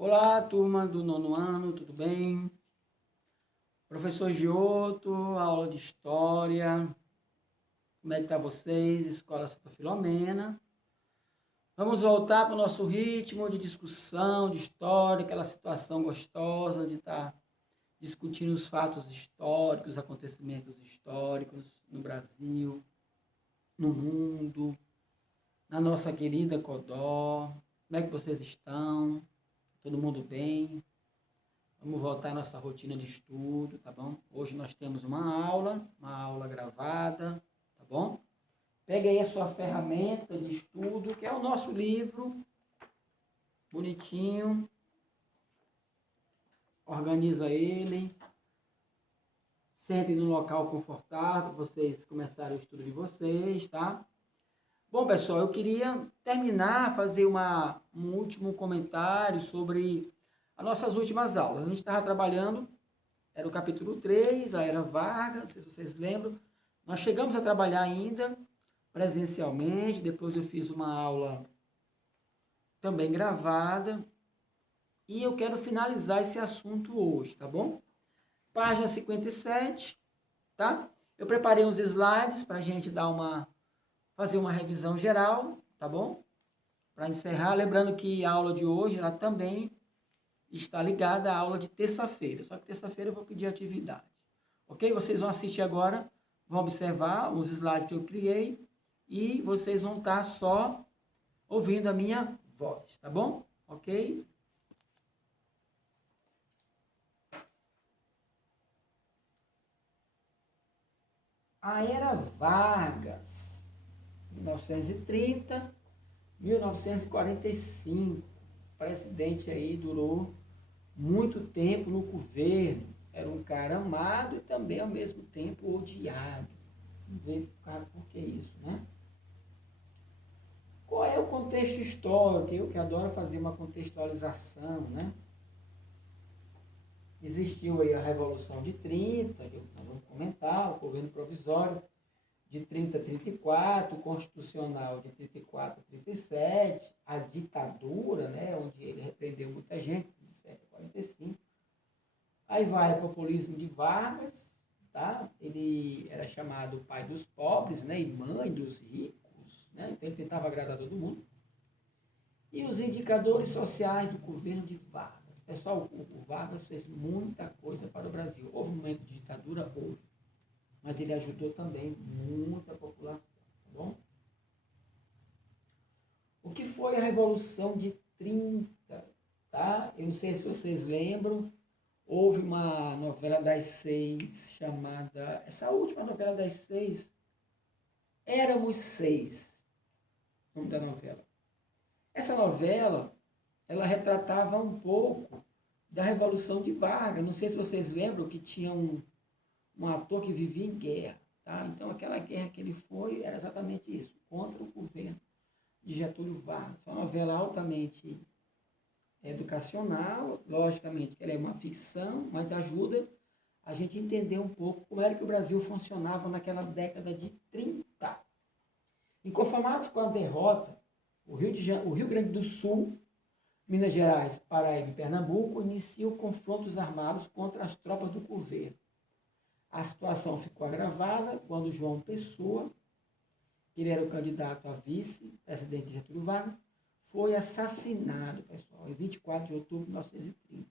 Olá, turma do nono ano, tudo bem? Professor Giotto, aula de História. Como é que tá vocês? Escola Santa Filomena. Vamos voltar para o nosso ritmo de discussão, de história, aquela situação gostosa de estar discutindo os fatos históricos, os acontecimentos históricos no Brasil, no mundo, na nossa querida Codó. Como é que vocês estão? Todo mundo bem? Vamos voltar à nossa rotina de estudo, tá bom? Hoje nós temos uma aula gravada, tá bom? Pega aí a sua ferramenta de estudo, que é o nosso livro, bonitinho. Organiza ele. Sentem no local confortável para vocês começarem o estudo de vocês, tá? Bom, pessoal, eu queria terminar, fazer um último comentário sobre as nossas últimas aulas. A gente estava trabalhando, era o capítulo 3, a Era Vargas, não sei se vocês lembram. Nós chegamos a trabalhar ainda presencialmente, depois eu fiz uma aula também gravada. E eu quero finalizar esse assunto hoje, tá bom? Página 57, tá? Eu preparei uns slides para a gente fazer uma revisão geral, tá bom? Para encerrar, lembrando que a aula de hoje, ela também está ligada à aula de terça-feira. Só que terça-feira eu vou pedir atividade. Ok? Vocês vão assistir agora, vão observar os slides que eu criei e vocês vão estar só ouvindo a minha voz, tá bom? Ok? A Era Vargas, 1930, 1945. O presidente aí durou muito tempo no governo. Era um cara amado e também, ao mesmo tempo, odiado. Vamos ver por que isso, né? Qual é o contexto histórico? Eu que adoro fazer uma contextualização, né? Existiu aí a Revolução de 30, que nós vamos comentar, o governo provisório de 30 a 34, o constitucional de 34 a 37, a ditadura, né, onde ele repreendeu muita gente, de 7 a 45. Aí vai o populismo de Vargas, tá? Ele era chamado pai dos pobres, né, e mãe dos ricos, né? Então ele tentava agradar todo mundo. E os indicadores sociais do governo de Vargas. Pessoal, o Vargas fez muita coisa para o Brasil. Houve um momento de ditadura? Houve. Mas ele ajudou também muita população, tá bom? O que foi a Revolução de 30, tá? Eu não sei se vocês lembram, houve uma novela das 6 chamada, essa última novela das 6, Éramos 6, o nome da novela. Essa novela, ela retratava um pouco da Revolução de Vargas. Não sei se vocês lembram que tinha um ator que vivia em guerra, tá? Então, aquela guerra que ele foi era exatamente isso, contra o governo de Getúlio Vargas. É uma novela altamente educacional, logicamente que ela é uma ficção, mas ajuda a gente entender um pouco como era que o Brasil funcionava naquela década de 30. Inconformados com a derrota, o Rio Grande do Sul, Minas Gerais, Paraíba e Pernambuco iniciam confrontos armados contra as tropas do governo. A situação ficou agravada quando João Pessoa, que ele era o candidato a vice-presidente de Getúlio Vargas, foi assassinado, pessoal, em 24 de outubro de 1930.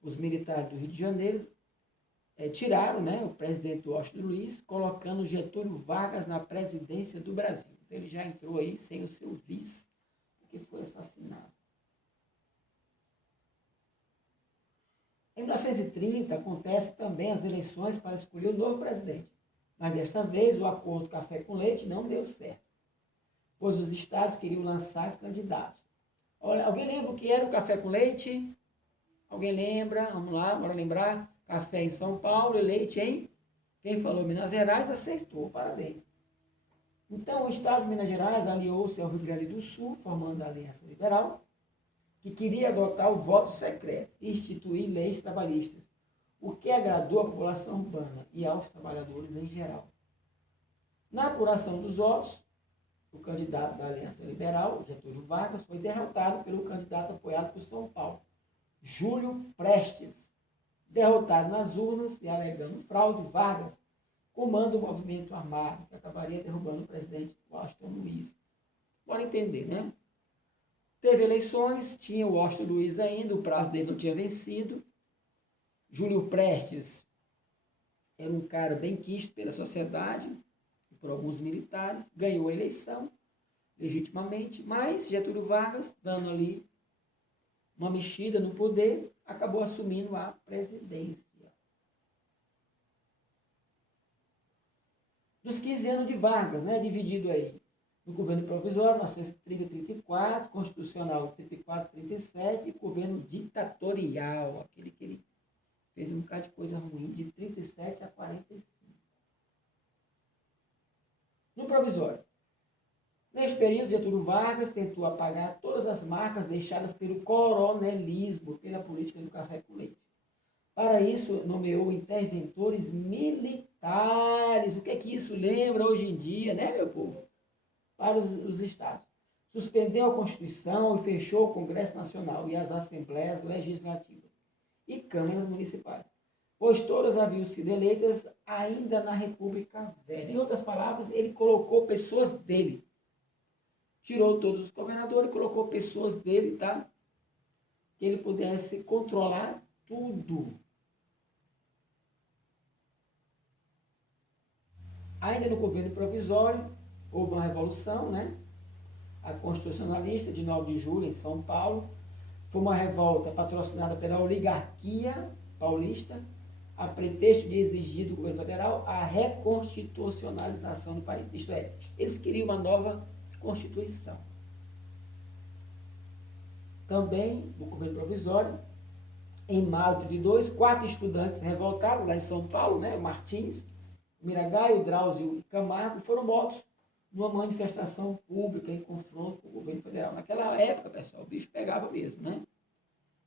Os militares do Rio de Janeiro tiraram, né, o presidente Washington Luiz, colocando Getúlio Vargas na presidência do Brasil. Então ele já entrou aí sem o seu vice, porque foi assassinado. Em 1930, acontecem também as eleições para escolher o novo presidente. Mas desta vez, o acordo café com leite não deu certo, pois os estados queriam lançar candidatos. Olha, alguém lembra o que era o café com leite? Alguém lembra? Vamos lá, bora lembrar. Café em São Paulo e leite em... Quem falou Minas Gerais acertou, parabéns. Então, o estado de Minas Gerais aliou-se ao Rio Grande do Sul, formando a Aliança Liberal, que queria adotar o voto secreto e instituir leis trabalhistas, o que agradou a população urbana e aos trabalhadores em geral. Na apuração dos votos, o candidato da Aliança Liberal, Getúlio Vargas, foi derrotado pelo candidato apoiado por São Paulo, Júlio Prestes. Derrotado nas urnas e alegando fraude, Vargas comanda o movimento armado, que acabaria derrubando o presidente Washington Luiz. Bora entender, né? Teve eleições, tinha o Washington Luiz ainda, o prazo dele não tinha vencido. Júlio Prestes era um cara bem quisto pela sociedade e por alguns militares, ganhou a eleição legitimamente, mas Getúlio Vargas, dando ali uma mexida no poder, acabou assumindo a presidência. Dos 15 anos de Vargas, né, dividido aí no governo provisório, 1930-34, constitucional 34-37 e governo ditatorial, aquele que ele fez um bocado de coisa ruim, de 37 a 45. No provisório, neste período, Getúlio Vargas tentou apagar todas as marcas deixadas pelo coronelismo, pela política do café com leite. Para isso, nomeou interventores militares. O que é que isso lembra hoje em dia, né, meu povo? Para os estados. Suspendeu a Constituição e fechou o Congresso Nacional e as Assembleias Legislativas e câmaras municipais, pois todas haviam sido eleitas ainda na República Velha. Em outras palavras, ele colocou pessoas dele. Tirou todos os governadores e colocou pessoas dele, tá? Que ele pudesse controlar tudo. Ainda no governo provisório, houve uma revolução, né? A constitucionalista de 9 de julho, em São Paulo. Foi uma revolta patrocinada pela oligarquia paulista, a pretexto de exigir do governo federal a reconstitucionalização do país. Isto é, eles queriam uma nova Constituição. Também, no governo provisório, em maio de 2002, 4 estudantes revoltados lá em São Paulo, né? Martins, Miragaio, Drauzio e Camargo, foram mortos numa manifestação pública em confronto com o governo federal. Naquela época, pessoal, o bicho pegava mesmo, né?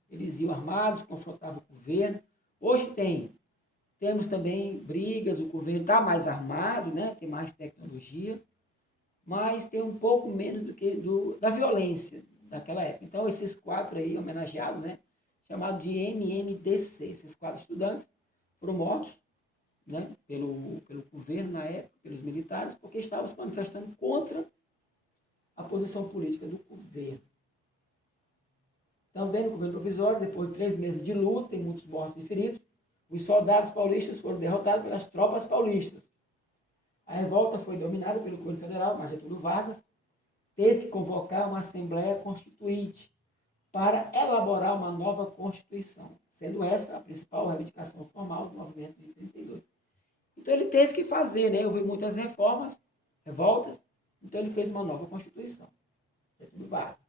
Eles iam armados, confrontavam o governo. Hoje temos também brigas, o governo está mais armado, né? Tem mais tecnologia, mas tem um pouco menos do que da violência daquela época. Então, esses 4 aí, homenageados, né? Chamados de MMDC, esses 4 estudantes foram mortos, né, pelo governo na época, pelos militares, porque estavam se manifestando contra a posição política do governo. Também no governo provisório, depois de 3 meses de luta e muitos mortos e feridos, os soldados paulistas foram derrotados pelas tropas paulistas. A revolta foi dominada pelo governo federal, mas Getúlio Vargas teve que convocar uma Assembleia Constituinte para elaborar uma nova Constituição, sendo essa a principal reivindicação formal do movimento de 32. Então ele teve que fazer, né? Houve muitas reformas, revoltas, então ele fez uma nova Constituição. Getúlio Vargas.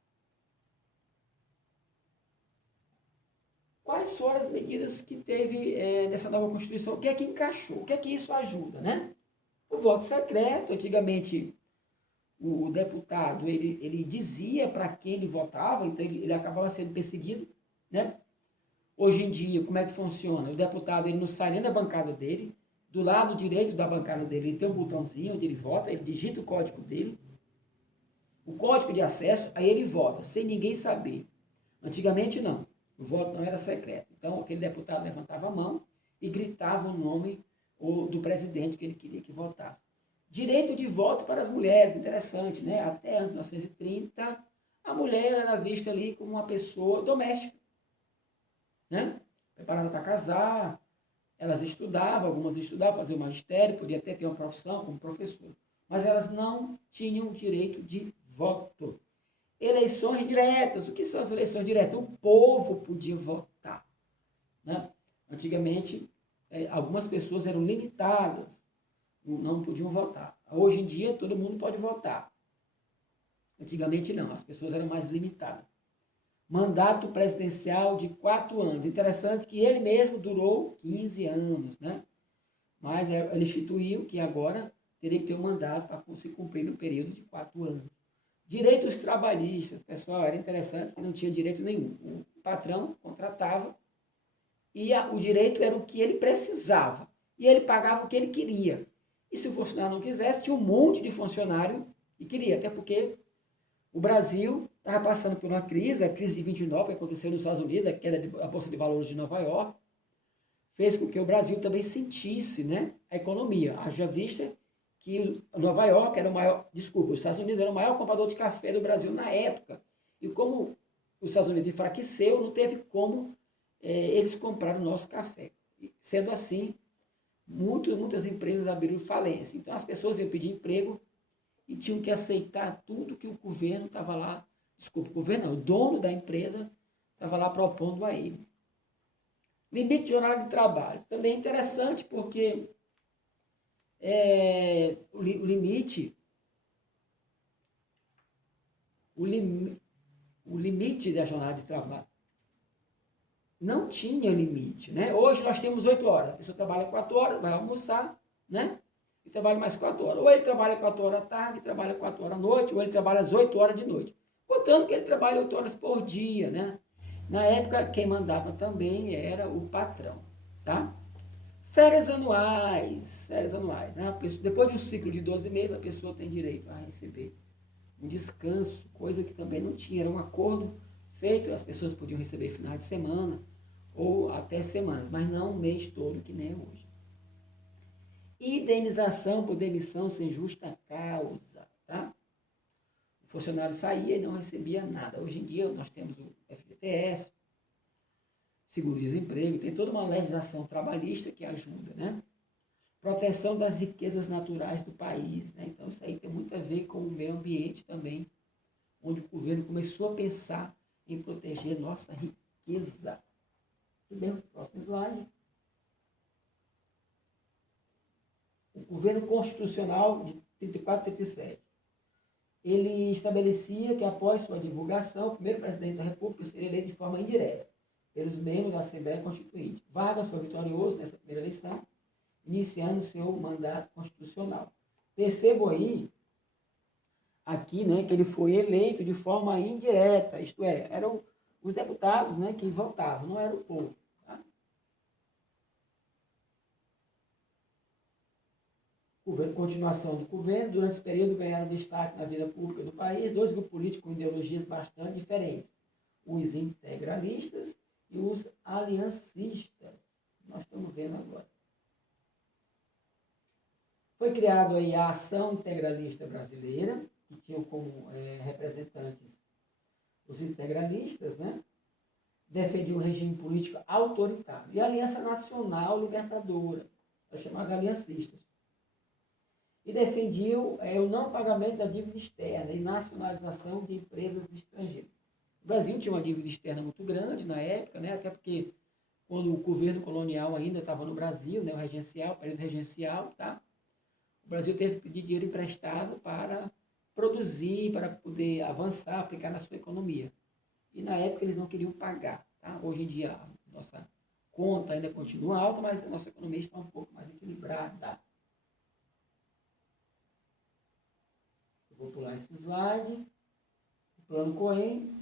Quais foram as medidas que teve nessa nova Constituição? O que é que encaixou? O que é que isso ajuda, né? O voto secreto, antigamente o deputado, ele dizia para quem ele votava, então ele acabava sendo perseguido, né? Hoje em dia, como é que funciona? O deputado, ele não sai nem da bancada dele, do lado direito da bancada dele, ele tem um botãozinho onde ele vota, ele digita o código dele, o código de acesso, aí ele vota, sem ninguém saber. Antigamente, não. O voto não era secreto. Então, aquele deputado levantava a mão e gritava o nome do presidente que ele queria que votasse. Direito de voto para as mulheres, interessante, né? Até ano 1930, a mulher era vista ali como uma pessoa doméstica, né? Preparada para casar. Elas estudavam, algumas estudavam, faziam magistério, podia até ter uma profissão como professor, mas elas não tinham direito de voto. Eleições diretas. O que são as eleições diretas? O povo podia votar, né? Antigamente, algumas pessoas eram limitadas, não podiam votar. Hoje em dia, todo mundo pode votar. Antigamente, não. As pessoas eram mais limitadas. Mandato presidencial de 4 anos. Interessante que ele mesmo durou 15 anos, né? Mas ele instituiu que agora teria que ter um mandato para se cumprir no período de 4 anos. Direitos trabalhistas, pessoal, era interessante que não tinha direito nenhum. O patrão contratava e o direito era o que ele precisava. E ele pagava o que ele queria. E se o funcionário não quisesse, tinha um monte de funcionário que queria. Até porque o Brasil estava passando por uma crise, a crise de 29, que aconteceu nos Estados Unidos, a queda da Bolsa de Valores de Nova York, fez com que o Brasil também sentisse, né, a economia. Haja vista que Nova York era o maior, desculpa, os Estados Unidos era o maior comprador de café do Brasil na época. E como os Estados Unidos enfraqueceu, não teve como eles compraram o nosso café. E, sendo assim, muitas empresas abriram falência. Então as pessoas iam pedir emprego e tinham que aceitar tudo que o governo estava lá, desculpa, o governo não, o dono da empresa estava lá propondo a ele. Limite de jornada de trabalho. Também é interessante porque o limite da jornada de trabalho não tinha limite, né? Hoje nós temos 8 horas. A pessoa trabalha 4 horas, vai almoçar, né? E trabalha mais 4 horas. Ou ele trabalha 4 horas à tarde, trabalha 4 horas à noite, ou ele trabalha às 8 horas de noite. Contando que ele trabalha 8 horas por dia, né? Na época, quem mandava também era o patrão, tá? Férias anuais, né? Depois de um ciclo de 12 meses, a pessoa tem direito a receber um descanso, coisa que também não tinha. Era um acordo feito, as pessoas podiam receber final de semana ou até semanas, mas não o mês todo, que nem é hoje. Indenização por demissão sem justa causa, tá? O funcionário saía e não recebia nada. Hoje em dia nós temos o FGTS, seguro-desemprego, tem toda uma legislação trabalhista que ajuda, né? Proteção das riquezas naturais do país, né? Então isso aí tem muito a ver com o meio ambiente também, onde o governo começou a pensar em proteger nossa riqueza. Tudo bem? Próximo slide. O governo constitucional de 34 e 37. Ele estabelecia que após sua divulgação, o primeiro presidente da República seria eleito de forma indireta pelos membros da Assembleia Constituinte. Vargas foi vitorioso nessa primeira eleição, iniciando seu mandato constitucional. Percebo aí, aqui, né, que ele foi eleito de forma indireta, isto é, eram os deputados, né, que votavam, não era o povo. Tá? Continuação do governo, durante esse período ganharam destaque na vida pública do país dois grupos políticos com ideologias bastante diferentes, os integralistas e os aliancistas. Nós estamos vendo agora. Foi criado aí a Ação Integralista Brasileira, que tinha como representantes os integralistas, né? Defendia um regime político autoritário. E a Aliança Nacional Libertadora, chamada aliancistas. E defendiam o não pagamento da dívida externa e nacionalização de empresas estrangeiras. O Brasil tinha uma dívida externa muito grande na época, né? Até porque quando o governo colonial ainda estava no Brasil, né? O período regencial, tá? O Brasil teve que pedir dinheiro emprestado para produzir, para poder avançar, aplicar na sua economia. E na época eles não queriam pagar. Tá? Hoje em dia a nossa conta ainda continua alta, mas a nossa economia está um pouco mais equilibrada. Eu vou pular esse slide. O Plano Cohen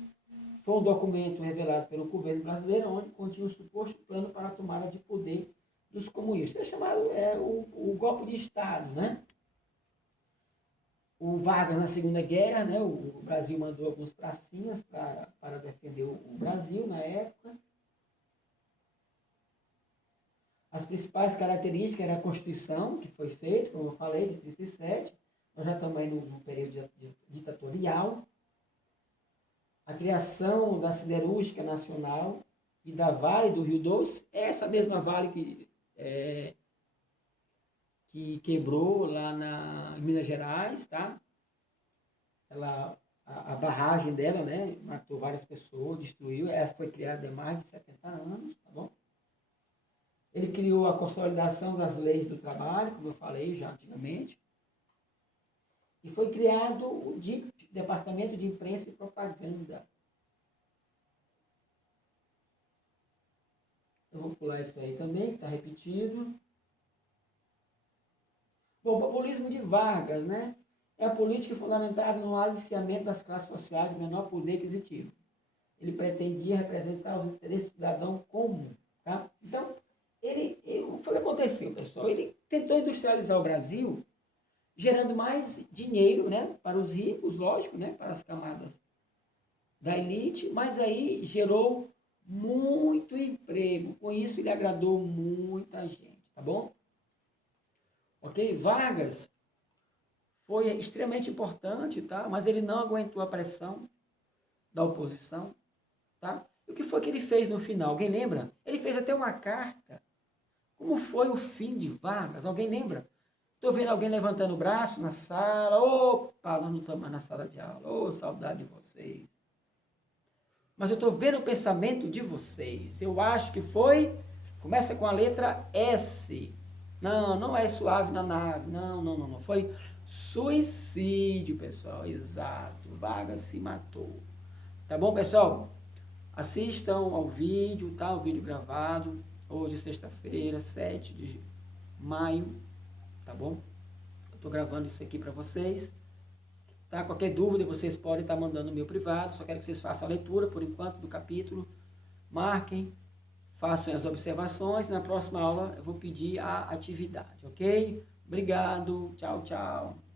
foi um documento revelado pelo governo brasileiro, onde continha um suposto plano para a tomada de poder dos comunistas. É chamado o golpe de Estado, né? O Vargas na Segunda Guerra, né? O Brasil mandou alguns pracinhas para defender o Brasil na época. As principais características eram a Constituição, que foi feita, como eu falei, de 37. Nós já estamos aí no período ditatorial. A criação da Siderúrgica Nacional e da Vale do Rio Doce. Essa mesma Vale que quebrou lá em Minas Gerais, tá? A barragem dela, né? Matou várias pessoas, destruiu. Ela foi criada há mais de 70 anos, tá bom? Ele criou a consolidação das leis do trabalho, como eu falei já antigamente. E foi criado o DIP, Departamento de Imprensa e Propaganda. Eu vou pular isso aí também, que está repetido. Bom, o populismo de Vargas, né? É a política fundamentada no aliciamento das classes sociais de menor poder aquisitivo. Ele pretendia representar os interesses do cidadão comum. Tá? Então, o que foi que aconteceu, pessoal? Ele tentou industrializar o Brasil, gerando mais dinheiro, né, para os ricos, lógico, né, para as camadas da elite, mas aí gerou muito emprego. Com isso, ele agradou muita gente, tá bom? Ok? Vargas foi extremamente importante, tá? Mas ele não aguentou a pressão da oposição, tá? E o que foi que ele fez no final? Alguém lembra? Ele fez até uma carta. Como foi o fim de Vargas? Alguém lembra? Estou vendo alguém levantando o braço na sala. Opa, nós não estamos mais na sala de aula. Ô, saudade de vocês. Mas eu estou vendo o pensamento de vocês. Eu acho que foi... Começa com a letra S. Não, não é suave na nave. Não, não, não, não. Foi suicídio, pessoal. Exato. Vargas se matou. Tá bom, pessoal? Assistam ao vídeo, tá? O vídeo gravado. Hoje, sexta-feira, 7 de maio. Tá bom? Eu estou gravando isso aqui para vocês. Tá? Qualquer dúvida, vocês podem estar mandando no meu privado. Só quero que vocês façam a leitura, por enquanto, do capítulo. Marquem, façam as observações. Na próxima aula, eu vou pedir a atividade, ok? Obrigado. Tchau, tchau.